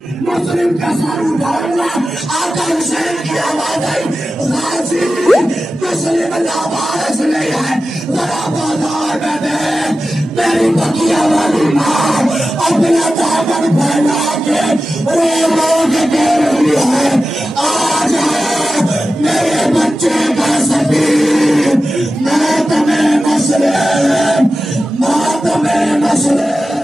मुस्लिम का सर उठाऊंगा। आका हुसैन की आवाज आई, गाजी मुस्लिम लावारिस नहीं है, जरा बाजार में देख मेरी बकिया वाली माँ अपना दामन फैला के रो रो के कह रही है, आज मेरे बच्चे का सफीर मातमे मुस्लिम, मातमे मुस्लिम।